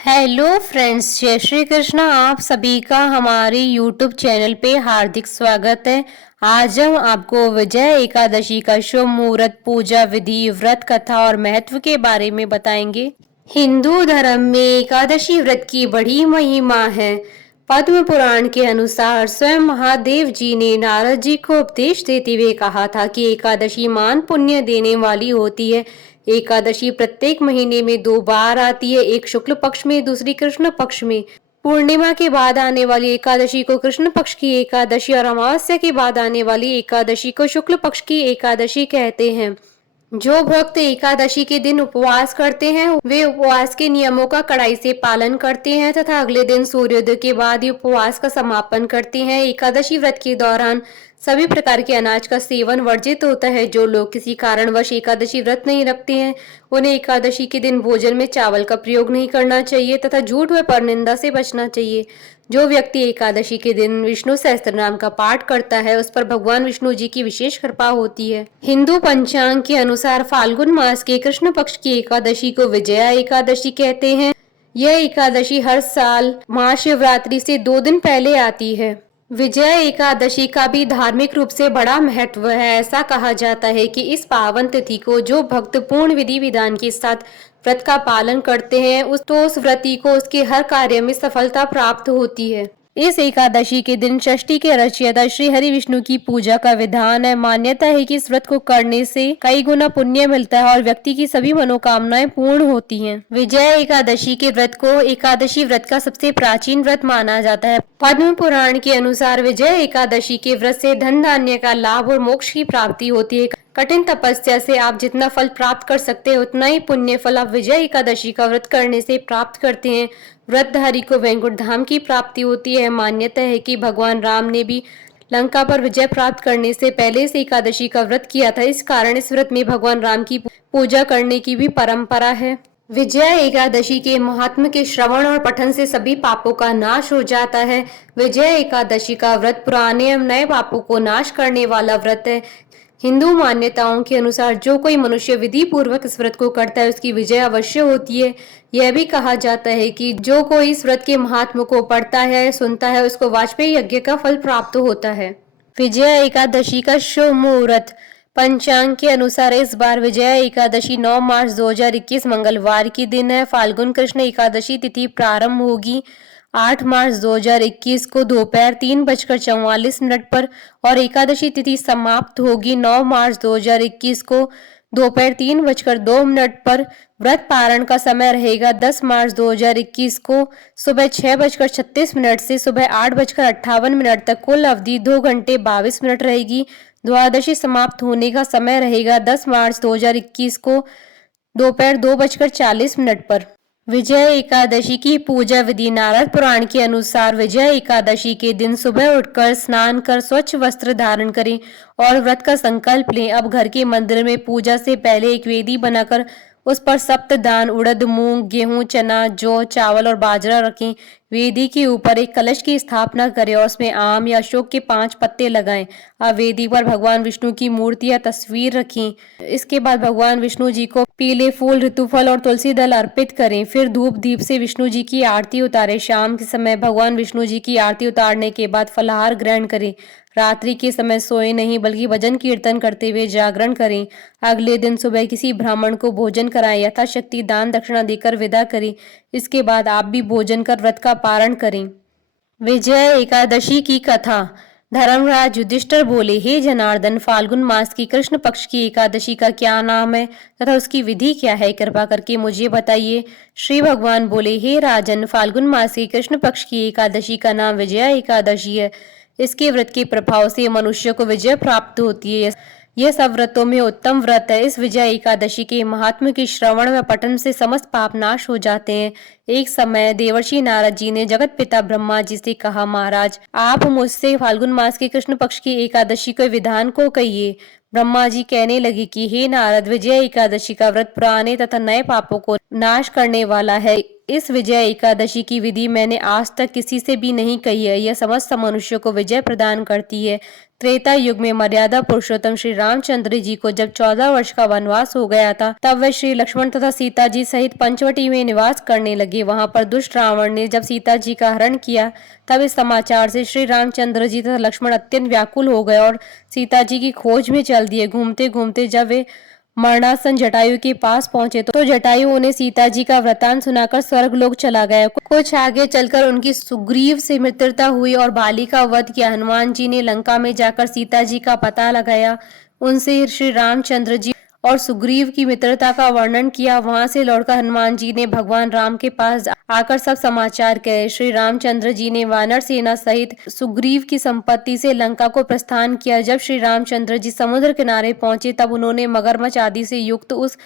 Hello friends, जय श्री कृष्णा। आप सभी का हमारे यूट्यूब चैनल पे हार्दिक स्वागत है। आज हम आपको विजय एकादशी का शुभ मुहूर्त, पूजा विधि, व्रत कथा और महत्व के बारे में बताएंगे। हिंदू धर्म में एकादशी व्रत की बड़ी महिमा है। पद्म पुराण के अनुसार स्वयं महादेव जी ने नारद जी को उपदेश देते हुए कहा था कि एकादशी मान पुण्य देने वाली होती है। एकादशी प्रत्येक महीने में 2 बार आती है, एक शुक्ल पक्ष में, दूसरी कृष्ण पक्ष में। पूर्णिमा के बाद आने वाली एकादशी को कृष्ण पक्ष की एकादशी और अमावस्या के बाद आने वाली एकादशी को शुक्ल पक्ष की एकादशी कहते हैं। जो भक्त एकादशी के दिन उपवास करते हैं वे उपवास के नियमों का कड़ाई से पालन करते हैं तथा अगले दिन सूर्योदय के बाद ही उपवास का समापन करते हैं। एकादशी व्रत के दौरान सभी प्रकार के अनाज का सेवन वर्जित होता है। जो लोग किसी कारणवश एकादशी व्रत नहीं रखते हैं उन्हें एकादशी के दिन भोजन में चावल का प्रयोग नहीं करना चाहिए तथा झूठ व परनिंदा से बचना चाहिए। जो व्यक्ति एकादशी के दिन विष्णु सहस्त्रनाम का पाठ करता है उस पर भगवान विष्णु जी की विशेष कृपा होती है। हिंदू पंचांग के अनुसार फाल्गुन मास के कृष्ण पक्ष की एकादशी को विजया एकादशी कहते हैं। यह एकादशी हर साल महाशिवरात्रि से 2 दिन पहले आती है। विजय एकादशी का भी धार्मिक रूप से बड़ा महत्व है। ऐसा कहा जाता है कि इस पावन तिथि को जो भक्त पूर्ण विधि विधान के साथ व्रत का पालन करते हैं उस व्रती को उसके हर कार्य में सफलता प्राप्त होती है। इस एकादशी के दिन षष्ठी के रचयिता श्री हरि विष्णु की पूजा का विधान है। मान्यता है कि इस व्रत को करने से कई गुना पुण्य मिलता है और व्यक्ति की सभी मनोकामनाएं पूर्ण होती हैं। विजय एकादशी के व्रत को एकादशी व्रत का सबसे प्राचीन व्रत माना जाता है। पद्म पुराण के अनुसार विजय एकादशी के व्रत से धन धान्य का लाभ और मोक्ष की प्राप्ति होती है। कठिन तपस्या से आप जितना फल प्राप्त कर सकते हैं उतना ही पुण्य फल आप विजय एकादशी का व्रत करने से प्राप्त करते हैं। व्रतधारी को वैकुंठ धाम की प्राप्ति होती है। मान्यता है कि भगवान राम ने भी लंका पर विजय प्राप्त करने से पहले से एकादशी का व्रत किया था। इस कारण इस व्रत में भगवान राम की पूजा करने की भी परंपरा है। विजय एकादशी के महात्म के श्रवण और पठन से सभी पापों का नाश हो जाता है। विजय एकादशी का व्रत पुराने एवं नए पापों को नाश करने वाला व्रत है। हिंदू मान्यताओं के अनुसार जो कोई मनुष्य विधि पूर्वक इस व्रत को करता है उसकी विजय अवश्य होती है। यह भी कहा जाता है कि जो कोई इस व्रत के महात्म को पढ़ता है सुनता है उसको वाजपेयी यज्ञ का फल प्राप्त होता है। विजय एकादशी का शुभ मुहूर्त। पंचांग के अनुसार इस बार विजया एकादशी 9 मार्च 2021 मंगलवार की दिन है। फाल्गुन कृष्ण एकादशी तिथि प्रारंभ होगी 8 मार्च 2021 को दोपहर 3:44 पर और एकादशी तिथि समाप्त होगी 9 मार्च 2021 को दोपहर 3:02 पर। व्रत पारण का समय रहेगा 10 मार्च 2021 को सुबह 6:36 से सुबह 8:58 तक। कुल अवधि 2 घंटे 22 मिनट रहेगी। द्वादशी समाप्त होने का समय रहेगा 10 मार्च 2021 को दोपहर 2:40 पर। विजय एकादशी की पूजा विधि। नारद पुराण के अनुसार विजय एकादशी के दिन सुबह उठकर स्नान कर स्वच्छ वस्त्र धारण करें और व्रत का संकल्प लें। अब घर के मंदिर में पूजा से पहले एक वेदी बनाकर उस पर सप्त दान उड़द, मूंग, गेहूं, चना, जौ, चावल और बाजरा रखें। वेदी के ऊपर एक कलश की स्थापना करें और उसमें आम या अशोक के 5 पत्ते लगाएं। अब वेदी पर भगवान विष्णु की मूर्ति या तस्वीर रखें। इसके बाद भगवान विष्णु जी को पीले फूल, ऋतुफल और तुलसी दल अर्पित करें। फिर धूप दीप से विष्णु जी की आरती उतारें। शाम के समय भगवान विष्णु जी की आरती उतारने के बाद फलाहार ग्रहण करें। रात्रि के समय सोए नहीं बल्कि भजन कीर्तन करते हुए जागरण करें। अगले दिन सुबह किसी ब्राह्मण को भोजन कराएं, यथाशक्ति दान दक्षिणा देकर विदा करें। इसके बाद आप भी भोजन कर व्रत का पारण करें। विजय एकादशी की कथा। धर्मराज युधिष्ठिर बोले, हे जनार्दन, फाल्गुन मास की कृष्ण पक्ष की एकादशी का क्या नाम है तथा उसकी विधि क्या है, कृपा करके मुझे बताइए। श्री भगवान बोले, हे राजन, फाल्गुन मास की कृष्ण पक्ष की एकादशी का नाम विजया एकादशी है। इसके व्रत के प्रभाव से मनुष्य को विजय प्राप्त होती है। यह सब व्रतों में उत्तम व्रत है। इस विजय एकादशी के महात्म के श्रवण व पठन से समस्त पाप नाश हो जाते हैं। एक समय देवर्षि नारद जी ने जगत पिता ब्रह्मा जी से कहा, महाराज, आप मुझसे फाल्गुन मास के कृष्ण पक्ष की एकादशी के विधान को कहिए। ब्रह्मा जी कहने लगे कि हे नारद, विजय एकादशी का व्रत पुराने तथा नए पापों को नाश करने वाला है। इस विजय एकादशी की विधि मैंने आज तक किसी से भी नहीं कही है। यह समस्त मनुष्यों को विजय प्रदान करती है। त्रेता युग में मर्यादा पुरुषोत्तम श्री रामचंद्र जी को जब 14 वर्ष का वनवास हो गया था, तब वे श्री लक्ष्मण तथा सीता जी सहित पंचवटी में निवास करने लगे। वहां पर दुष्ट रावण ने जब सीता जी का हरण किया, तब इस समाचार से श्री रामचंद्र जी तथा लक्ष्मण अत्यंत व्याकुल हो गए और सीता जी की खोज में चल दिए। घूमते घूमते जब वे मरणासन जटायु के पास पहुंचे तो जटायु उन्हें सीता जी का वृतांत सुनाकर स्वर्ग लोक चला गया। कुछ आगे चलकर उनकी सुग्रीव से मित्रता हुई और बाली का वध किया। हनुमान जी ने लंका में जाकर सीता जी का पता लगाया, उनसे श्री रामचंद्र जी और सुग्रीव की मित्रता का वर्णन किया। वहां से लौटकर हनुमान जी ने भगवान राम के पास आकर सब समाचार कहे। श्री रामचंद्र जी ने वानर सेना सहित सुग्रीव की संपत्ति से लंका को प्रस्थान किया। जब श्री रामचंद्र जी समुद्र किनारे पहुंचे, तब उन्होंने मगरमच्छ आदि से युक्त उस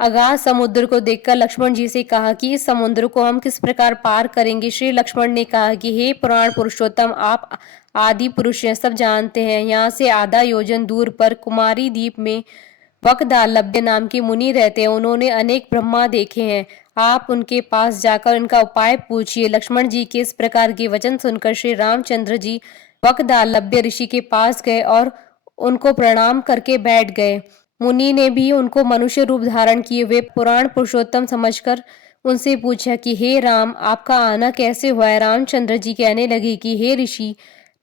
अगाध समुद्र को देखकर लक्ष्मण जी से कहा कि इस समुद्र को हम किस प्रकार पार करेंगे। श्री लक्ष्मण ने कहा कि हे पुराण पुरुषोत्तम, आप आदि पुरुष हैं, सब जानते हैं। यहाँ से आधा योजन दूर पर कुमारी द्वीप में वकदालभ्य नाम के मुनि रहते हैं। उन्होंने अनेक ब्रह्मा देखे हैं। आप उनके पास जाकर उनका उपाय पूछिए। लक्ष्मण जी के इस प्रकार के वचन सुनकर श्री रामचंद्र जी वकदालभ्य ऋषि के पास गए और उनको प्रणाम करके बैठ गए। मुनि ने भी उनको मनुष्य रूप धारण किए वे पुराण पुरुषोत्तम समझकर उनसे पूछा कि हे राम, आपका आना कैसे हुआ है। रामचंद्र जी कहने लगे कि हे ऋषि,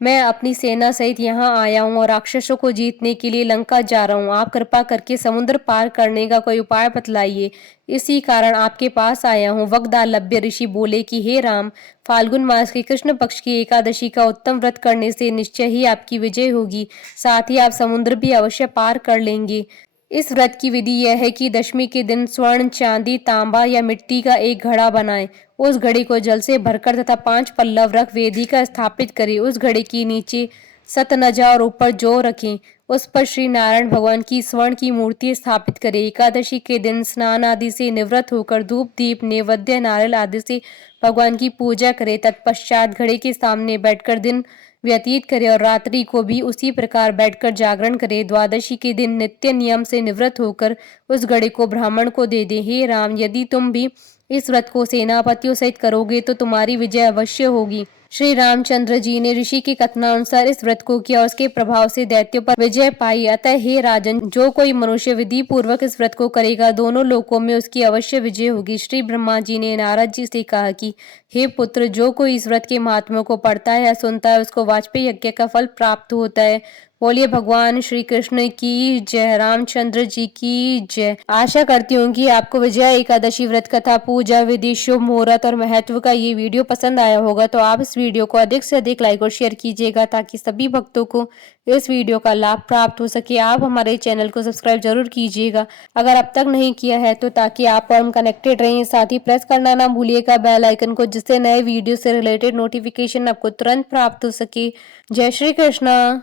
मैं अपनी सेना सहित यहाँ आया हूँ और राक्षसों को जीतने के लिए लंका जा रहा हूँ। आप कृपा करके समुद्र पार करने का कोई उपाय बतलाइए, इसी कारण आपके पास आया हूँ। वकदालभ्य ऋषि बोले कि हे राम, फाल्गुन मास के कृष्ण पक्ष की एकादशी का उत्तम व्रत करने से निश्चय ही आपकी विजय होगी, साथ ही आप समुद्र भी अवश्य पार कर लेंगे। इस व्रत की विधि यह है कि दशमी के दिन स्वर्ण, चांदी, तांबा या मिट्टी का एक घड़ा बनाएं। उस घड़े को जल से भरकर तथा 5 पल्लव रख वेदिका स्थापित करें। उस घड़े के नीचे सतनजा और ऊपर जौ रखें। उस पर श्री नारायण भगवान की स्वर्ण की मूर्ति स्थापित करें। एकादशी के दिन स्नान आदि से निवृत्त होकर धूप, दीप, नैवेद्य, नारियल आदि से भगवान की पूजा करें। तत्पश्चात घड़े के सामने बैठकर दिन व्यतीत करे और रात्रि को भी उसी प्रकार बैठकर जागरण करे। द्वादशी के दिन नित्य नियम से निवृत्त होकर उस घड़े को ब्राह्मण को दे दे। हे राम, यदि तुम भी इस व्रत को सेनापतियों सहित करोगे तो तुम्हारी विजय अवश्य होगी। श्री रामचंद्र जी ने ऋषि के कथनानुसार इस व्रत को किया, उसके प्रभाव से दैत्यों पर विजय पाई। अतः हे राजन, जो कोई मनुष्य विधि पूर्वक इस व्रत को करेगा, दोनों लोकों में उसकी अवश्य विजय होगी। श्री ब्रह्मा जी ने नारद जी से कहा कि हे पुत्र, जो कोई इस व्रत के महात्म्य को पढ़ता है या सुनता है, उसको वाजपेयी यज्ञ का फल प्राप्त होता है। बोलिए भगवान श्री कृष्ण की जय, रामचंद्र जी की जय। आशा करती हूँ कि आपको विजय एकादशी व्रत कथा, पूजा विधि, शुभ मुहूर्त और महत्व का ये वीडियो पसंद आया होगा। तो आप इस वीडियो को अधिक से अधिक लाइक और शेयर कीजिएगा ताकि सभी भक्तों को इस वीडियो का लाभ प्राप्त हो सके। आप हमारे चैनल को सब्सक्राइब जरूर कीजिएगा अगर अब तक नहीं किया है तो, ताकि आप और हम कनेक्टेड रहें। साथ ही प्रेस करना ना भूलिएगा बेल आइकन को, जिससे नए वीडियो से रिलेटेड नोटिफिकेशन आपको तुरंत प्राप्त हो सके। जय श्री कृष्णा।